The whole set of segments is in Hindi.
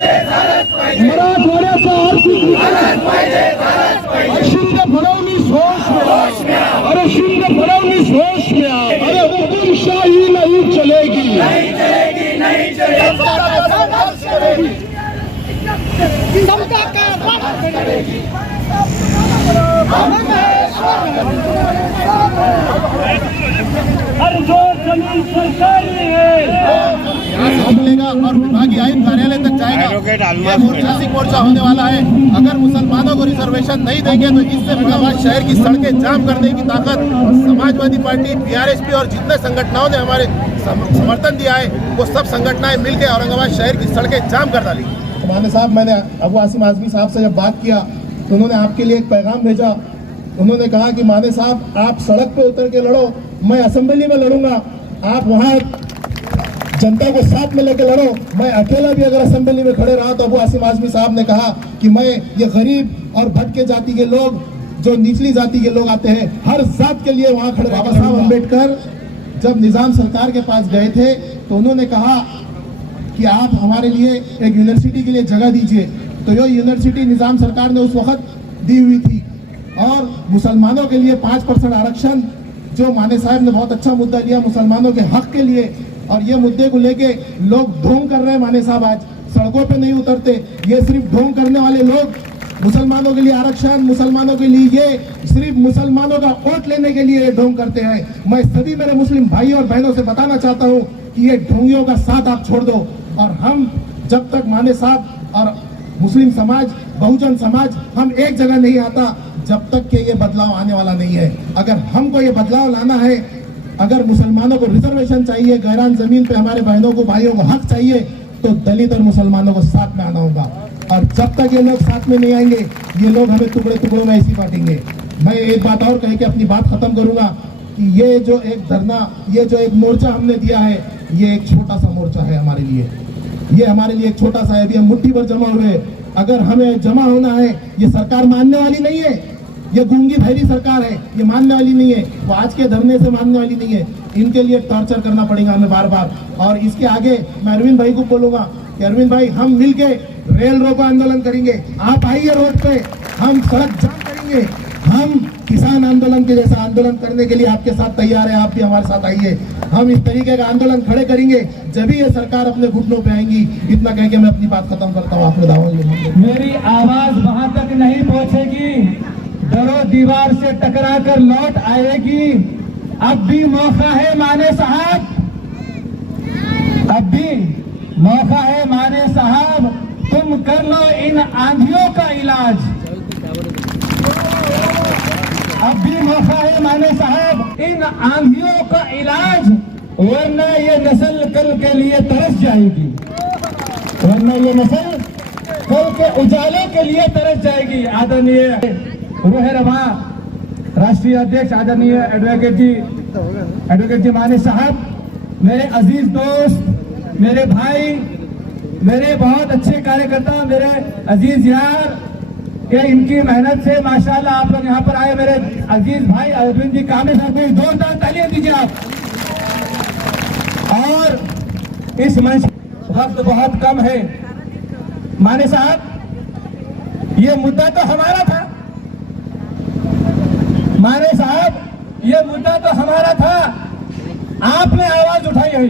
मराठवाड्याचा आर्थिक विकास शिंदे फडणवीस होश में अरे शिंदे फडणवीस होश में अरे हुकुमशाही नहीं चलेगी नहीं चलेगी समता का राज करेगी हर जो जमीन सरकारी है मिलेगा और विभागीय आयुक्त कार्यालय तक जाएगा। ये मोर्चा मोर्चा होने वाला है। अगर मुसलमानों को रिजर्वेशन नहीं देंगे तो इससे औरंगाबाद शहर की सड़कें जाम करने की ताकत समाजवादी पार्टी, बीआरएसपी और जितने संगठनों ने हमारे समर्थन दिया है वो सब संगठनाएं मिलकर औरंगाबाद शहर की सड़कें जाम कर डाली। माने साहब, मैंने अबू आसिम आजमी साहब से जब बात किया तो उन्होंने आपके लिए एक पैगाम भेजा। उन्होंने कहा कि माने साहब आप सड़क पे उतर के लड़ो, मैं असेंबली में लड़ूंगा, आप वहाँ जनता को साथ में लेकर लड़ो, मैं अकेला भी अगर असेंबली में खड़े रहा। तो अबू आसिम आजमी साहब ने कहा कि मैं ये गरीब और भटके जाति के लोग, जो निचली जाति के लोग आते हैं, हर जात के लिए वहाँ खड़े। बाबा साहब अम्बेडकर जब निजाम सरकार के पास गए थे तो उन्होंने कहा कि आप हमारे लिए एक यूनिवर्सिटी के लिए जगह दीजिए। तो ये यूनिवर्सिटी निजाम सरकार ने उस वक्त दी हुई थी। और मुसलमानों के लिए 5% आरक्षण, जो माने साहब ने बहुत अच्छा मुद्दा लिया मुसलमानों के हक के लिए, और ये मुद्दे को लेके लोग ढोंग कर रहे हैं। माने साहब आज सड़कों पे नहीं उतरते, ये सिर्फ ढोंग करने वाले लोग मुसलमानों के लिए आरक्षण, मुसलमानों के लिए ये सिर्फ मुसलमानों का वोट लेने के लिए ढोंग करते हैं। मैं सभी मेरे मुस्लिम भाइयों और बहनों से बताना चाहता हूँ कि ये ढोंगियों का साथ आप छोड़ दो। और हम जब तक माने साहब और मुस्लिम समाज, बहुजन समाज हम एक जगह नहीं आता, जब तक के ये बदलाव आने वाला नहीं है। अगर हमको ये बदलाव लाना है, अगर मुसलमानों को रिजर्वेशन चाहिए, गैरान जमीन पे हमारे बहनों को भाइयों को हक चाहिए, तो दलित और मुसलमानों को साथ में आना होगा। और जब तक ये लोग साथ में नहीं आएंगे, ये लोग हमें टुकड़े टुकड़ों में ऐसी बांटेंगे। मैं एक बात और कह के अपनी बात खत्म करूंगा कि ये जो एक धरना, ये जो एक मोर्चा हमने दिया है, ये एक छोटा सा मोर्चा है हमारे लिए। ये हमारे लिए एक छोटा सा है। अभी हम मुट्ठी भर जमा हुए। अगर हमें जमा होना है, ये सरकार मानने वाली नहीं है, ये गूंगी बहरी सरकार है, ये मानने वाली नहीं है। वो आज के धरने से मानने वाली नहीं है। इनके लिए टॉर्चर करना पड़ेगा हमें बार बार। और इसके आगे मैं अरविंद भाई को बोलूंगा कि अरविंद भाई, हम मिलके रेल रोको आंदोलन करेंगे, आप आइए रोड पे, हम सड़क जाम करेंगे, हम किसान आंदोलन के जैसा आंदोलन करने के लिए आपके साथ तैयार है। आप भी हमारे साथ आइए, हम इस तरीके का आंदोलन खड़े करेंगे, जब भी ये सरकार अपने घुटनों पे आएंगी। इतना कह के मैं अपनी बात खत्म करता हूँ। आपने दावा, मेरी आवाज वहां तक नहीं पहुंचेगी, दरो दीवार से टकरा कर लौट आएगी। अब भी मौका है माने साहब, अब भी मौका है माने साहब, तुम कर लो इन आंधियों का इलाज। अब भी मौका है माने साहब, इन आंधियों का इलाज, वरना ये नस्ल कल के लिए तरस जाएगी, वरना ये नस्ल कल के उजाले के लिए तरस जाएगी। आदरणीय रूह रवा राष्ट्रीय अध्यक्ष आदरणीय एडवोकेट जी माने साहब, मेरे अजीज दोस्त, मेरे भाई, मेरे बहुत अच्छे कार्यकर्ता, मेरे अजीज यार, कि इनकी मेहनत से माशाल्लाह आप लोग यहाँ पर आए। मेरे अजीज भाई अरविंद जी कामे साहब को जोरदार तालियां दीजिए आप। और इस मंच वक्त बहुत कम है माने साहब, ये मुद्दा तो हमारा था माने साहब, ये मुद्दा तो हमारा था, आपने आवाज उठाई है।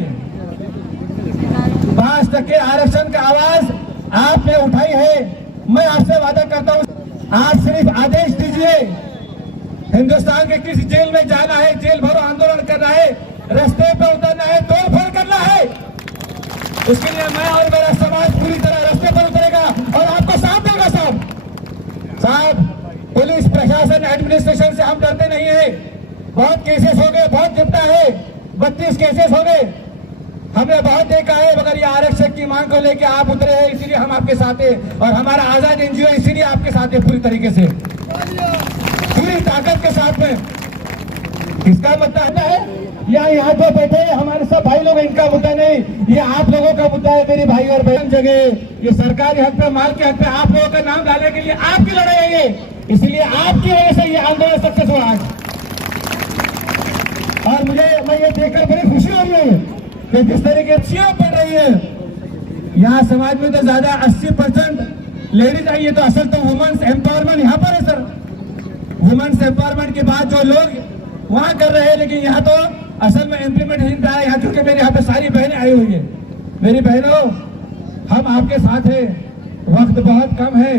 5% आरक्षण का आवाज आपने उठाई है। मैं आपसे वादा करता हूं, आप सिर्फ आदेश दीजिए, हिंदुस्तान के किसी जेल में जाना है, जेल भरो आंदोलन करना है, रास्ते पे उतरना है, तोड़फोड़ करना है, उसके लिए मैं और मेरा समाज पूरी तरह रास्ते पर उतरेगा और आपको साथ देगा। साहब, पुलिस प्रशासन एडमिनिस्ट्रेशन से हम डरते नहीं है। बहुत केसेस हो गए, बहुत निपटा है, 32 केसेस हो गए, हमने बहुत देखा है। मगर ये आरक्षण की मांग को लेकर आप उतरे हैं, इसीलिए हम आपके साथ हैं। और हमारा आजाद एनजीओ इसीलिए आपके साथ है, पूरी तरीके से, पूरी ताकत के साथ में। किसका मुद्दा है? यहाँ जो बैठे हमारे सब भाई लोग, इनका मुद्दा नहीं, ये आप लोगों का मुद्दा है मेरे भाई और बहन। जगह ये सरकारी हक पे, माल के हक पे आप लोगों का नाम डालने के लिए आपकी लड़ाई है ये, इसलिए आपकी वजह से ये आंदोलन सक्सेस हुआ आज। और मैं ये देखकर बड़ी खुशी हो रही है कि जिस तरीके से पड़ रही है यहाँ समाज में तो ज्यादा 80% लेडीज आई है, तो असल तो वुमेन्स एम्पावरमेंट यहाँ पर है सर। वुमेन्स एम्पावरमेंट के बाद जो लोग वहाँ कर रहे हैं, लेकिन यहाँ तो असल में इम्प्लीमेंट नहीं रहा है। यहाँ क्योंकि मेरे यहाँ पे सारी बहनें आई हुई है। मेरी बहनों, हम आपके साथ हैं, वक्त बहुत कम है।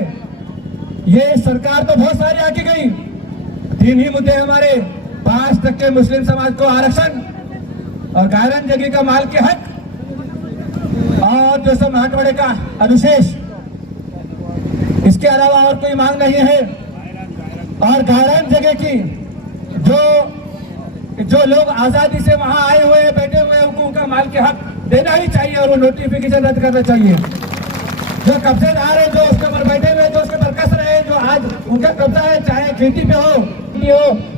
ये सरकार तो बहुत सारी आके गई, 3 ही मुद्दे हमारे, 5% मुस्लिम समाज को आरक्षण और गायरन जगह का माल के हक और 200 मराठवाड़े का अनुशेष, इसके अलावा और कोई मांग नहीं है। और गायरन जगह की जो लोग आजादी से वहां आए हुए हैं, बैठे हुए हैं, उनको उनका माल के हक देना ही चाहिए और वो नोटिफिकेशन रद्द करना चाहिए। जो कब्जेदार है, जो उसके ऊपर बैठे हुए, जो उसके ऊपर कस रहे हैं, जो आज उनका कब्जा है, चाहे खेती पे हो,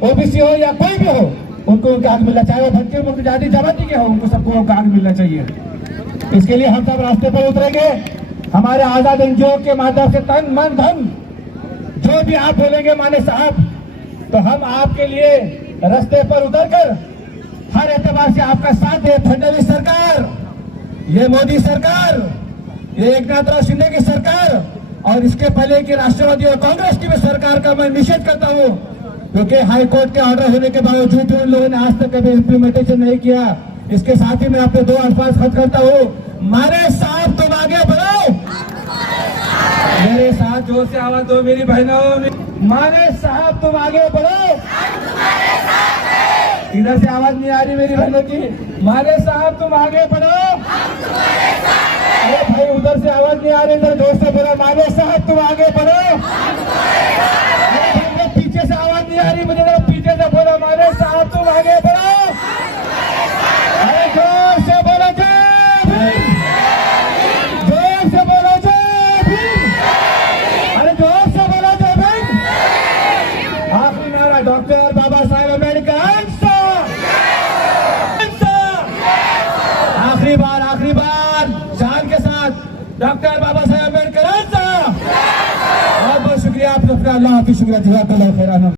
ओबीसी हो या कोई भी हो, उनको उनका हक मिलना चाहिए। वो भटके मुक्त जाति जमाती के हो, उनको सबको उनका हक मिलना चाहिए। इसके लिए हम सब रास्ते पर उतरेंगे। हमारे आजाद एनजीओ के माध्यम से तन मन धन जो भी आप बोलेंगे माने साहब, तो हम आपके लिए रास्ते पर उतरकर हर एतबार से आपका साथ दे। फडणवीस सरकार, ये मोदी सरकार, ये एकनाथ शिंदे की सरकार और इसके पहले की राष्ट्रवादी और कांग्रेस की भी सरकार का मैं निषेध करता हूँ, क्योंकि हाई कोर्ट के ऑर्डर होने के बावजूद भी उन लोगों ने आज तक कभी इम्प्लीमेंटेशन नहीं किया। इसके साथ ही मैं अपने 2 अल्फाज खर्च करता हूँ। मारे साहब तुम आगे बढ़ो, मेरे साथ जोर से आवाज दो मेरी बहनों। मारे साहब तुम आगे बढ़ो, इधर से आवाज नहीं आ रही मेरी बहनों की। मारे साहब तुम आगे बढ़ो, अरे भाई उधर से आवाज नहीं आ रही, इधर जोर से बोला मारे साहब तुम आगे बढ़ो। अरे भाई पीछे से आवाज नहीं आ रही, मुझे पीछे से बोला मारे साहब तुम आगे बढ़ो। अरे जोर से बोलो जय भीम, जोर से बोलो जय भीम, अरे जोर से बोलो जय भीम। आखिरी नारा डॉक्टर बाबा साहेब अम्बेडकर आखिरी बार शान के साथ डॉक्टर बाबा साहेब अम्बेडकर। बहुत बहुत शुक्रिया आप सबका, अल्लाह हाफिज़, शुक्रिया, जज़ाकल्लाह खैरान।